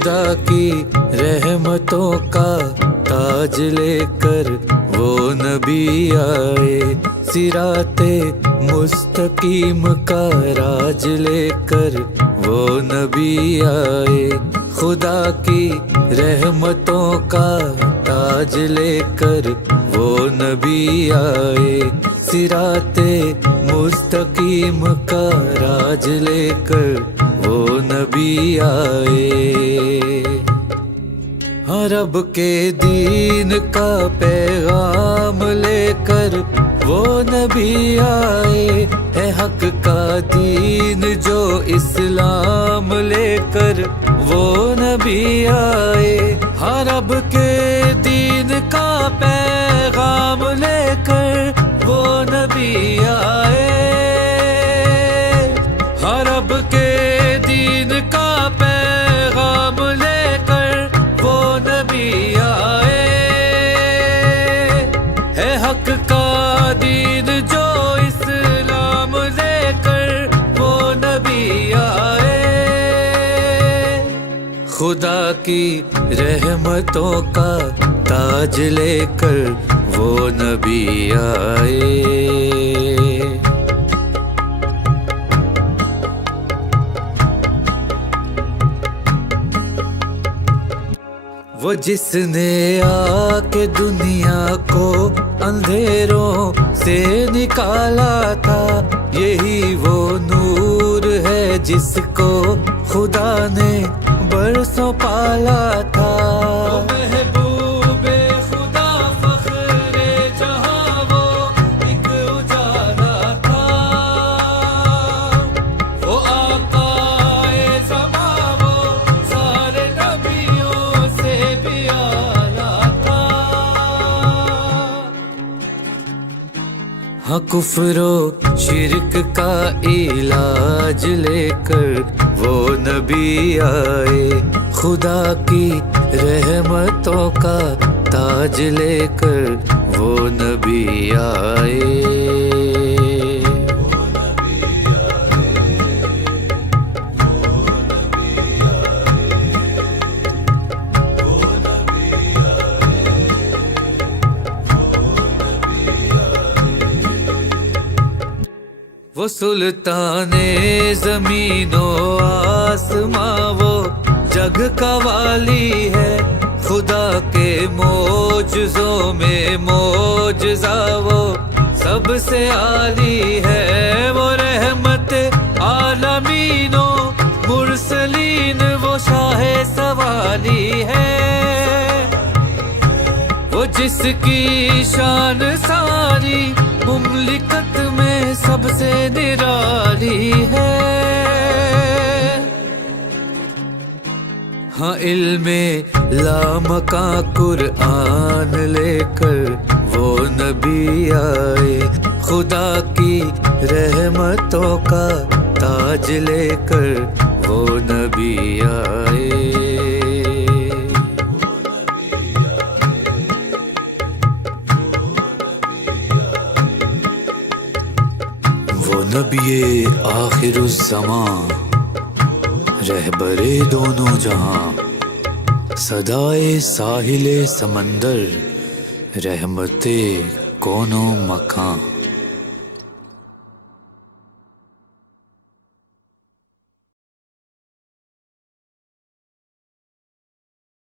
خدا کی رحمتوں کا تاج لے کر وہ نبی آئے، صراط مستقیم کا راج لے کر وہ نبی آئے، خدا کی رحمتوں کا تاج لے کر وہ نبی آئے، صراط مستقیم کا راج لے کر وہ نبی آئے۔ ہاں رب کے دین کا پیغام لے کر وہ نبی آئے، ہے حق کا دین جو اسلام لے کر وہ نبی آئے، ہاں رب کے دین کا پیغام لے کر وہ نبی آئے، ہاں رب کے دین کا پیغام لے کر وہ نبی آئے، ہے حق کا دین جو اسلام لے کر وہ نبی آئے، خدا کی رحمتوں کا تاج لے کر وہ نبی آئے۔ وہ جس نے آ کے دنیا کو اندھیروں سے نکالا تھا، یہی وہ نور ہے جس کو خدا نے برسوں پالا تھا، محبوب خدا فخر جہاں وہ ایک اجالا تھا، وہ آقا زماں وہ سارے نبیوں سے بھی اعلیٰ تھا، ہاں کفر و شرک کا علاج لے کر وہ نبی آئے، خدا کی رحمتوں کا تاج لے کر وہ نبی آئے۔ وہ سلطان زمین و آسماں وہ جگ کا والی ہے، خدا کے معجزوں میں معجزہ وہ سب سے عالی ہے، وہ رحمت عالمین و مرسلین وہ شاہ سوالی ہے، وہ جس کی شان ساری مملکت میں سب سے نرالی ہے، ہاں علم لامکاں قرآن لے کر وہ نبی آئے، خدا کی رحمتوں کا تاج لے کر وہ نبی آئے۔ وہ نبی آخر الزمان، رہبر دونوں جہاں، صدائے ساحل سمندر، رحمت کون و مکان۔